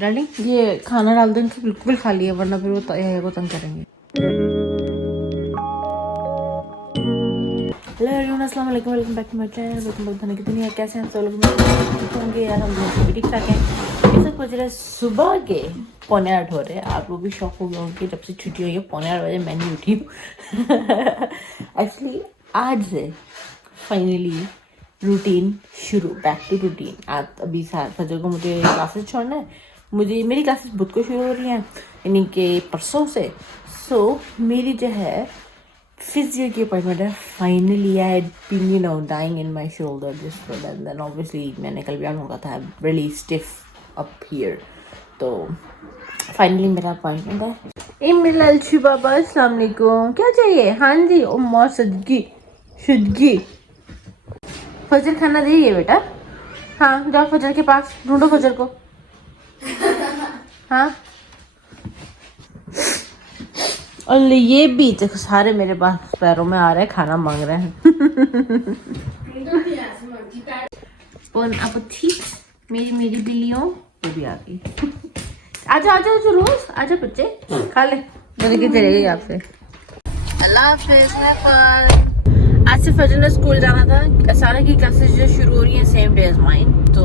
Darling ये खाना डाल दो, इनको बिल्कुल खाली है वरना फिर वो को तंग करेंगे। हेलो एवरीवन, अस्सलाम वालेकुम, welcome back to my channel. Welcome back खाने की दुनिया। कैसे हैं सब लोग? ठीक होंगे यार, हम लोग भी ठीक ठाक हैं। ये सब कुछ रहे सुबह के 7:45 हो रहे हैं। आप लोग भी शौक हो गए होंगे जब से छुट्टी हुई है 7:45 बजे मैं नहीं उठी हूँ। एक्चुअली आज से फाइनली रूटीन शुरू, बैक टू रूटीन। आज अभी फजर को मुझे क्लासेस छोड़ना है। मेरी क्लासेस बुध को शुरू हो रही हैं, यानी कि परसों से। सो मेरी जो है फिजियो की अपॉइंटमेंट है। Finally I had been dying in my shoulder this and then obviously मैंने कल बयान होगा था रियली स्टिफ अप हियर। तो फाइनली मेरा अपॉइंटमेंट है। मेरे लालचू बाबा, अस्सलाम वालेकुम। क्या चाहिए? हाँ जी। उम्मा सदगी शुदगी। फजर खाना दे रही है बेटा? हाँ, जाओ फजर के पास, ढूंढो फजर को। हाँ, और ये भी देखो सारे मेरे पास पैरों में आ रहे हैं, खाना मांग रहे हैं। बोन अपीट मेरी मेरी बिल्लियों, वो भी आ गई। आजा आजा आजा, रोज आजा बच्चे, खा ले। मेरे की चले गई आपसे। अल्लाह हाफिज, आज से फजर ने स्कूल जाना था। सारा की क्लासेस जो शुरू हो रही हैं सेम डे एज माइन, तो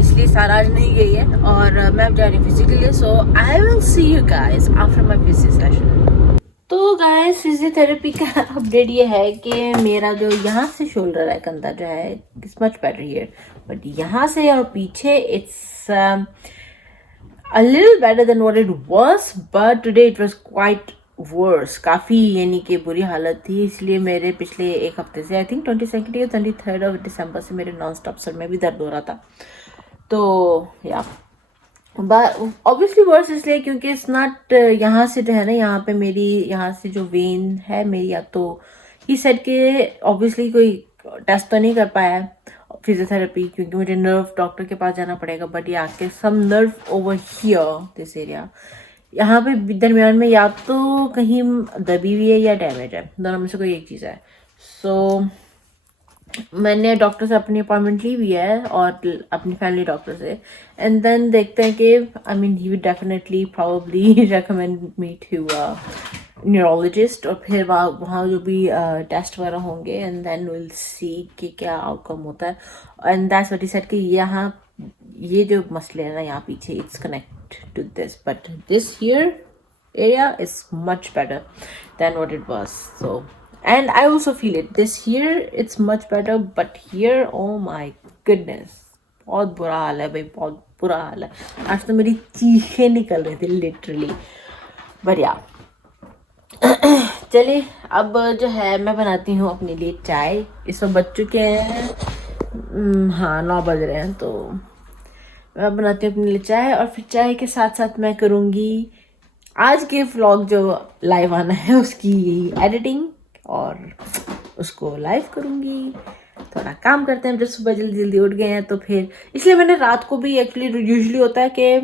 इसलिए सारा आज नहीं गई है और मैं अब जा रही हूँ physically. So I will see you guys after my physio session. तो गाइस फिजियोथेरेपी का अपडेट ये है कि मेरा जो यहाँ से शोल्डर है, कंधा जो है, it's much better here, but यहाँ से और पीछे it's a little better than what it was, but today it was quite worse. काफ़ी यानी कि बुरी हालत थी। इसलिए मेरे पिछले एक हफ्ते से, आई थिंक 22 या 23 ऑफ दिसंबर से मेरे नॉन स्टॉप सर में भी दर्द हो रहा था। तो या ऑब्वियसली वर्स इसलिए क्योंकि इट्स नॉट यहाँ से जो है ना, यहाँ पे मेरी यहाँ से जो वेन है मेरी, या तो ही सेड के ऑब्वियसली कोई टेस्ट तो नहीं कर पाया है फिजियोथेरेपी, क्योंकि मुझे नर्व डॉक्टर के पास जाना पड़ेगा। बट ये आके some nerve over here this area, यहाँ पे दरमियान में या तो कहीं दबी हुई है या डैमेज है, दोनों में से कोई एक चीज़ है। सो मैंने डॉक्टर से अपनी अपॉइंटमेंट ली हुई है और अपनी फैमिली डॉक्टर से, एंड देन देखते हैं कि I mean he will definitely probably recommend me to neurologist, और फिर वहाँ जो भी टेस्ट वगैरह होंगे, एंड देन विल सी कि क्या आउटकम होता है। And that's what he said कि यहाँ ये जो मसले हैं ना यहाँ पीछे, it's connect to this, but this here area is much better than what it was. So, and I also feel it this here, it's much better, but here, oh my goodness, बहुत बुरा हाल है भाई, बहुत बुरा हाल है। आज तो मेरी चीखें निकल रही थी लिटरली। बट या चलिए अब जो है मैं बनाती हूँ अपने लिए चाय। इस वक्त बज चुके हैं हाँ 9 बज रहे हैं। तो मैं बनाती हूँ अपने लिए चाय, और फिर चाय के साथ साथ मैं करूँगी आज के व्लॉग जो लाइव आना है उसकी एडिटिंग, और उसको लाइव करूँगी। थोड़ा काम करते हैं, जब सुबह जल्दी जल्दी उठ गए हैं तो फिर इसलिए मैंने रात को भी, एक्चुअली यूजुअली होता है कि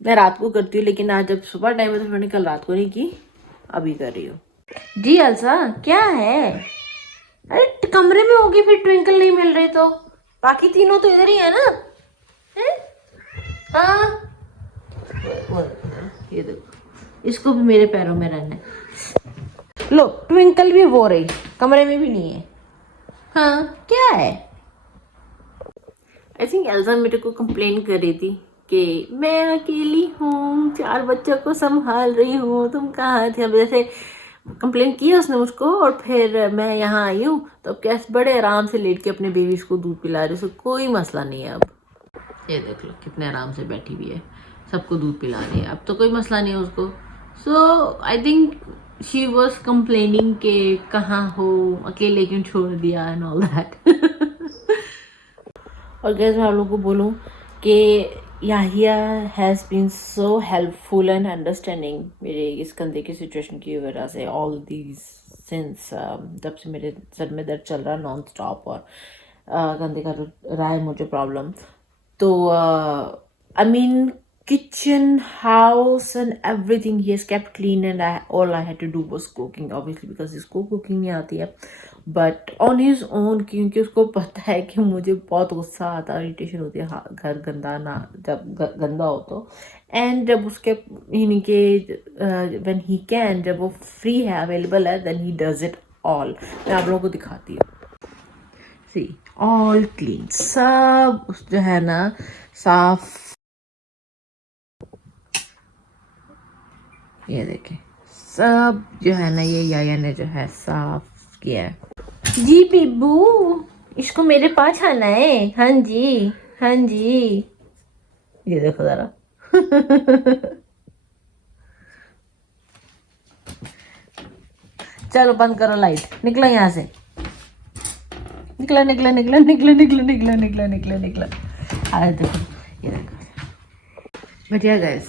मैं रात को करती हूँ, लेकिन आज जब सुबह टाइम है तो मैंने कल रात को नहीं की, अभी कर रही हूँ। जी अलसा क्या है? अरे कमरे में होगी, फिर ट्विंकल नहीं मिल रही तो बाकी तीनों तो इधर ही है ना। हाँ ये देखो, इसको भी मेरे पैरों में रहना है। लो ट्विंकल भी वो रही, कमरे में भी नहीं है। हाँ क्या है? आई थिंक एल्सा मेरे को कंप्लेन कर रही थी कि मैं अकेली हूँ, 4 बच्चों को संभाल रही हूँ, तुम कहाँ थे। अब जैसे कंप्लेन किया उसने मुझको, और फिर मैं यहाँ आई हूँ तो अब कैसे बड़े आराम से लेट के अपने बेबीज को दूध पिला रही हूँ, कोई मसला नहीं है। अब ये देख लो कितने आराम से बैठी हुई है, सबको दूध पिला रही है, अब तो कोई मसला नहीं है उसको। So I think she was complaining के कहाँ हो, अकेले क्यों छोड़ दिया एंड ऑल दैट। और गैस मैं आप लोगों को बोलूँ कि Yahya has been so helpful and understanding मेरे इस कंधे की सिचुएशन की वजह से, ऑल दीज सिंस जब से मेरे सर में दर्द चल रहा नॉन स्टॉप, और कंधे का रहा है मुझे प्रॉब्लम। तो I mean kitchen, house, and everything he has kept clean, and all I had to do was cooking, obviously because इसको cooking नहीं आती है, but on his own, क्योंकि उसको पता है कि मुझे बहुत गुस्सा आता है, इरिटेशन होती है घर गंदा ना जब गंदा हो तो, and जब उसके इनके when he can, जब वो free है, available है, then he does it all. मैं आप लोगों को दिखाती हूँ. See, all clean, सब जो है ना साफ. ये देखें सब जो है ना, ये याया ने जो है साफ किया है. जी बिब्बू, इसको मेरे पास आना है. हाँ जी, हाँ जी. ये देखो जरा. चलो बंद करो लाइट, निकलो यहाँ से. निकला निकला निकला निकला निकला निकला निकला निकला निकला. अरे देखो, ये देखो. But yeah guys,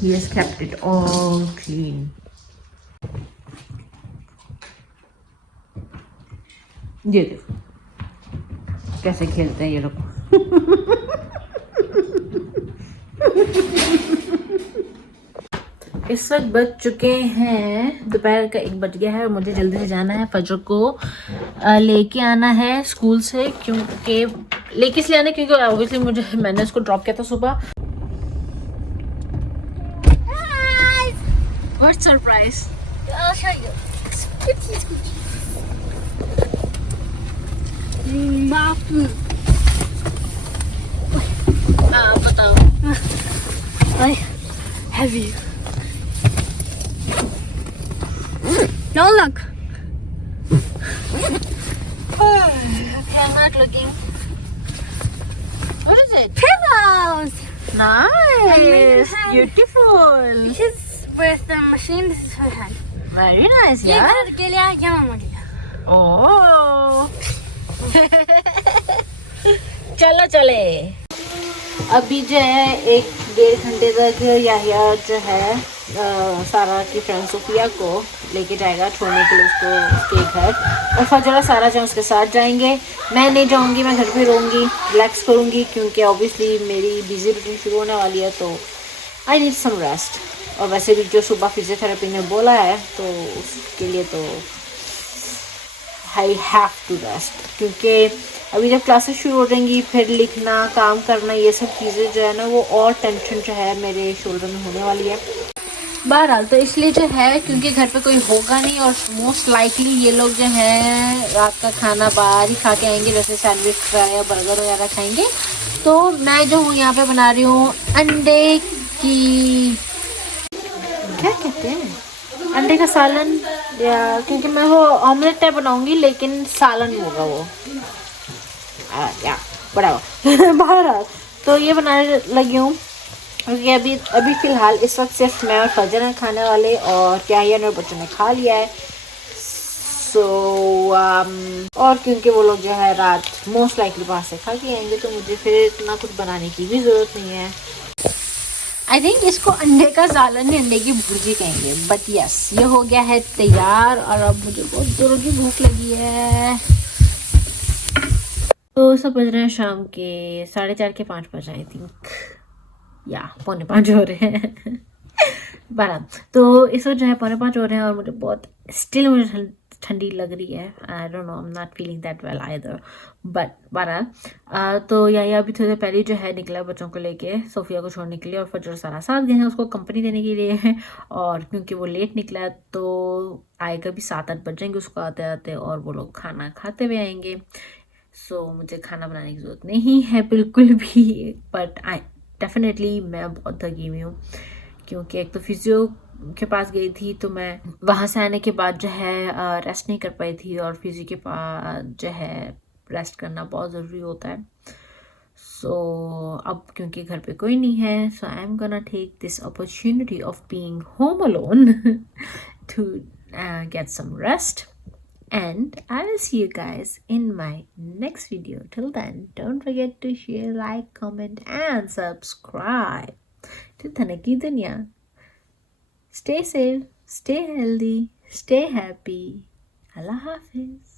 he has kept it all clean. ये देखो कैसे खेलते हैं ये लोग. इस वक्त बज चुके हैं दोपहर का 1 बज गया है और मुझे जल्दी से जाना है. फजर को लेके आना है स्कूल से, क्योंकि लेके इसलिए आना क्योंकि ऑब्वियसली मैंने उसको ड्रॉप किया था सुबह. What surprise? I'll show you. Squishy, squishy. Bapu. बताओ. I heavy. No look. Okay, I'm not looking. What is it? Pillows. Nice. hand. Beautiful. This is with the machine. This is her hand. Very nice, ये yeah. घर के लिए क्या मामा के लिए? Oh. चलो चले. अभी जो है 1-1.5 घंटे तक याहिया जो है सारा की फ्रेंड सोफिया को लेके जाएगा छोड़ने के लिए उसको उसके घर, और फजरा सारा जो उसके साथ जाएंगे. मैं नहीं जाऊंगी, मैं घर पे रहूँगी, रिलैक्स करूँगी, क्योंकि ऑब्वियसली मेरी बिजी रूटीन शुरू होने वाली है, तो आई नीड सम रेस्ट. और वैसे भी जो सुबह फिजियोथेरेपी ने बोला है तो उसके लिए तो आई हैव टू रेस्ट, क्योंकि अभी जब क्लासेस शुरू हो जाएंगी फिर लिखना, काम करना, ये सब चीज़ें जो है ना वो और टेंशन जो है मेरे शोल्डर में होने वाली है. बहरहाल तो इसलिए जो है क्योंकि घर पे कोई होगा नहीं और मोस्ट लाइकली ये लोग जो है रात का खाना बाहर ही खा के आएंगे, जैसे सैंडविच या बर्गर वगैरह खाएंगे. तो मैं जो हूँ यहाँ पे बना रही हूँ अंडे की, क्या कहते हैं, अंडे का सालन, या क्योंकि मैं वो ऑमलेट टाइप बनाऊंगी लेकिन सालन होगा वो, या बड़ा. बहरहाल तो ये बनाने लगी हूँ क्योंकि अभी फ़िलहाल इस वक्त सिर्फ मैं और फजर हैं खाने वाले, और याहिया और बच्चों ने खा लिया है. सो और क्योंकि वो लोग जो है रात मोस्ट लाइकली बाहर से खा के आएंगे, तो मुझे फिर इतना कुछ बनाने की भी ज़रूरत नहीं है. आई थिंक इसको अंडे का सालन नहीं, अंडे की भुर्जी कहेंगे. बट यस, ये हो गया है तैयार और अब मुझे बहुत ज़ोरों की भूख लगी है. तो सब बज रहे हैं शाम के 4:30 के 5 बज रहे, आई थिंक, या 4:45 हो रहे हैं. 12. तो इस वक्त जो है 4:45 हो रहे हैं और मुझे बहुत स्टिल मुझे ठंडी लग रही है. I don't know, I am not feeling that well either. But 12 तो या अभी थोड़ी देर पहले जो है निकला बच्चों को लेके सोफिया को छोड़ने के लिए, और फजर सारा साथ गए हैं उसको कंपनी देने के लिए. और क्योंकि वो लेट निकला है तो आएगा भी 7-8 बज जाएंगे उसको आते आते, और वो लोग खाना खाते हुए आएंगे. सो मुझे खाना बनाने की ज़रूरत नहीं है बिल्कुल भी. बट डेफिनेटली मैं बहुत थकी हुई हूँ, क्योंकि एक तो फिजियो के पास गई थी तो मैं वहाँ से आने के बाद जो है रेस्ट नहीं कर पाई थी, और फिजियो के पास जो है रेस्ट करना बहुत ज़रूरी होता है. सो अब क्योंकि घर पे कोई नहीं है, so I am gonna take this opportunity of being home alone to get some rest. And I will see you guys in my next video. Till then, don't forget to share, like, comment, and subscribe to Thanaki Dunya. Stay safe, stay healthy, stay happy. Allah Hafiz.